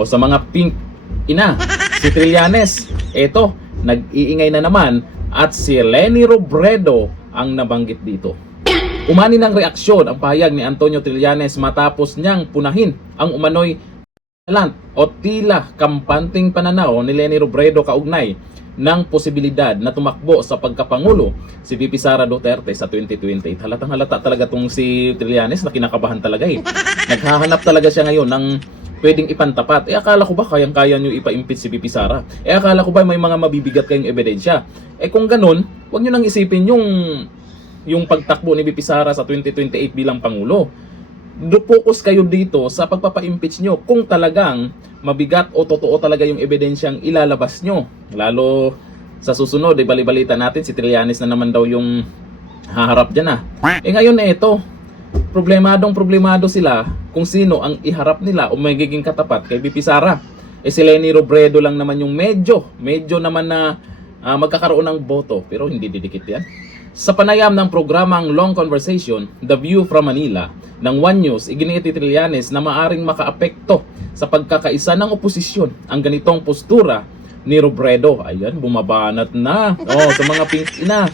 O sa mga pink ina, si Trillanes, eto, nag-iingay na naman at si Leni Robredo ang nabanggit dito. Umani ng reaksyon ang pahayag ni Antonio Trillanes matapos niyang punahin ang umano'y talant o tila kampanting pananaw ni Leni Robredo kaugnay ng posibilidad na tumakbo sa pagkapangulo si VP Sara Duterte sa 2028. Halatang halata talaga tong si Trillanes na kinakabahan talaga eh. Naghahanap talaga siya ngayon ng pwedeng ipantapat. Akala ko ba kayang-kaya nyo ipa-impeach si VP Sara? Akala ko ba may mga mabibigat kayong ebidensya? Kung ganun, huwag nyo nang isipin yung pagtakbo ni VP Sara sa 2028 bilang Pangulo. Focus kayo dito sa pagpapa-impeach nyo kung talagang mabigat o totoo talaga yung ebidensyang ilalabas nyo. Lalo sa susunod, bali-balita natin si Trillanes na naman daw yung haharap dyan ngayon ito, problemado sila kung sino ang iharap nila o magiging katapat kay VP Sara. Si Leni Robredo lang naman yung medyo naman na magkakaroon ng boto, pero hindi didikit yan. Sa panayam ng programang Long Conversation, The View from Manila ng One News, iginiit ni Trillanes na maaring makaapekto sa pagkakaisa ng oposisyon ang ganitong postura ni Robredo. Ayan, bumabanat na. Sa mga pink ina.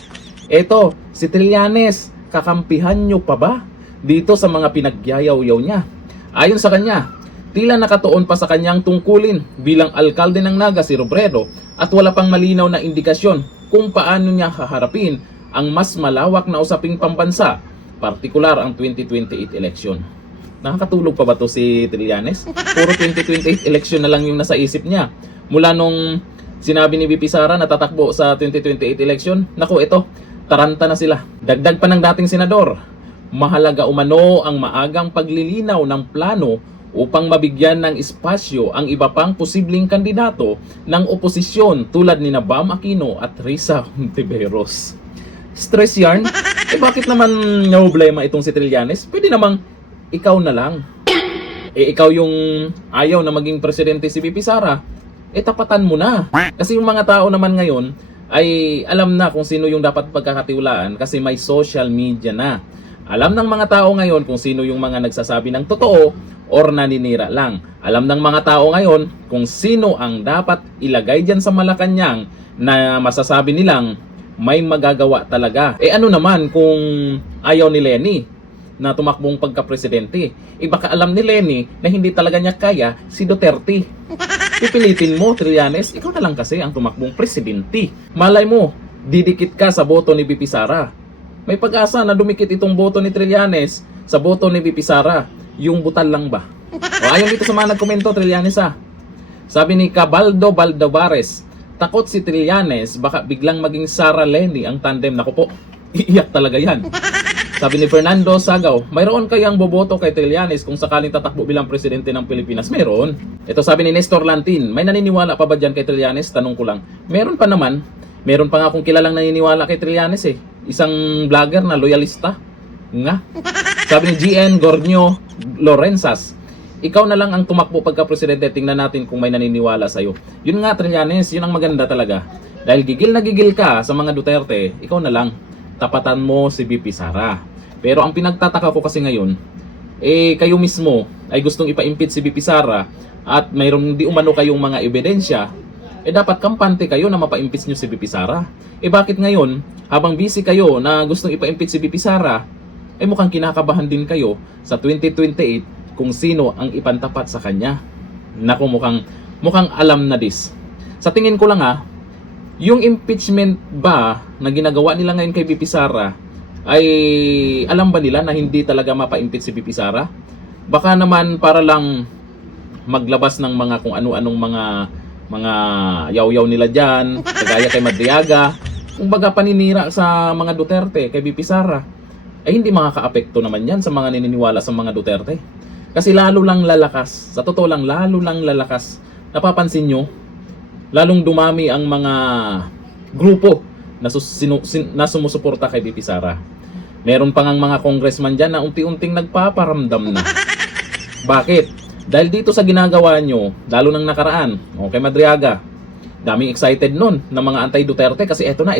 Eto, si Trillanes, kakampihan nyo pa ba dito sa mga pinagyayaw-yaw niya? Ayon sa kanya, tila nakatuon pa sa kanyang tungkulin bilang alkalde ng Naga si Robredo at wala pang malinaw na indikasyon kung paano niya haharapin ang mas malawak na usaping pambansa, partikular ang 2028 election. Nakakatulog pa ba to si Trillanes? Puro 2028 election na lang yung nasa isip niya. Mula nung sinabi ni VP Sara na tatakbo sa 2028 election, naku ito, taranta na sila. Dagdag pa ng dating senador, mahalaga umano ang maagang paglilinaw ng plano upang mabigyan ng espasyo ang iba pang posibleng kandidato ng oposisyon tulad ni Bam Aquino at Risa Hontiveros. Stress yarn? Bakit naman problema itong si Trillanes? Pwede namang ikaw na lang. Ikaw yung ayaw na maging presidente si VP Sara. Tapatan mo na. Kasi yung mga tao naman ngayon ay alam na kung sino yung dapat pagkakatiwalaan kasi may social media na. Alam ng mga tao ngayon kung sino yung mga nagsasabi ng totoo or naninira lang. Alam ng mga tao ngayon kung sino ang dapat ilagay dyan sa Malacanang na masasabi nilang may magagawa talaga. Ano naman kung ayaw ni Leni na tumakbong pagka-presidente? Baka alam ni Leni na hindi talaga niya kaya si Duterte. Pipilitin mo, Trillanes, ikaw na lang kasi ang tumakbong presidente. Malay mo, didikit ka sa boto ni VP Sara. May pag-asa na dumikit itong boto ni Trillanes sa boto ni VP Sara. Yung butal lang ba? Ayon dito sa mga nagkomento, Trillanes Sabi ni Cabaldo Valdovares, takot si Trillanes, baka biglang maging Sara Leni ang tandem. Naku po, iiyak talaga yan. Sabi ni Fernando Sagaw, mayroon kayang boboto kay Trillanes kung sakaling tatakbo bilang presidente ng Pilipinas? Meron. Ito sabi ni Nestor Lantin, may naniniwala pa ba dyan kay Trillanes? Tanong ko lang. Meron pa naman. Meron pa nga akong kilalang naniniwala kay Trillanes Isang vlogger na loyalista. Nga. Sabi ni GN Gornio Lorenzas, ikaw na lang ang tumakbo pagka-presidente, tingnan natin kung may naniniwala sa'yo. Yun nga Trillanes, yun ang maganda talaga. Dahil gigil na gigil ka sa mga Duterte, ikaw na lang, tapatan mo si VP Sara. Pero ang pinagtataka ko kasi ngayon, kayo mismo ay gustong ipa-impeach si VP Sara at mayroong di umano kayong mga ebidensya, dapat kampante kayo na mapa-impeach nyo si VP Sara. Bakit ngayon, habang busy kayo na gustong ipa-impeach si VP Sara, mukhang kinakabahan din kayo sa 2028 kung sino ang ipantapat sa kanya. Naku, mukhang alam na this. Sa tingin ko lang yung impeachment ba na ginagawa nila ngayon kay VP Sara ay alam ba nila na hindi talaga mapa-impeach si VP Sara? Baka naman para lang maglabas ng mga kung ano-anong mga yaw-yaw nila dyan, kagaya kay Madriaga, kung baga paninira sa mga Duterte kay VP Sara. Hindi makakaapekto naman yan sa mga naniniwala sa mga Duterte. Kasi lalo lang lalakas, sa totoo lang, lalo lang lalakas. Napapansin nyo, lalong dumami ang mga grupo na sumusuporta kay VP Sara. Meron pa ngang mga congressman dyan na unti-unting nagpaparamdam na. Bakit? Dahil dito sa ginagawa nyo, lalo nang nakaraan, kay Madriaga, daming excited nun ng mga anti-Duterte kasi eto na.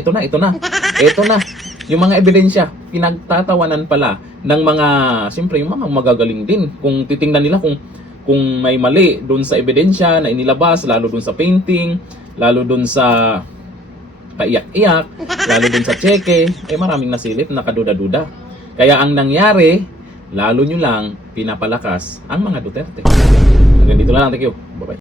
Yung mga ebidensya, pinagtatawanan pala ng mga, siyempre yung mga magagaling din. Kung titingnan nila kung kung may mali doon sa ebidensya na inilabas, lalo doon sa painting, lalo doon sa paiyak-iyak, lalo doon sa cheque, maraming nasilip, nakaduda-duda. Kaya ang nangyari, lalo nyo lang pinapalakas ang mga Duterte. Hanggang dito lang, thank you. Bye-bye.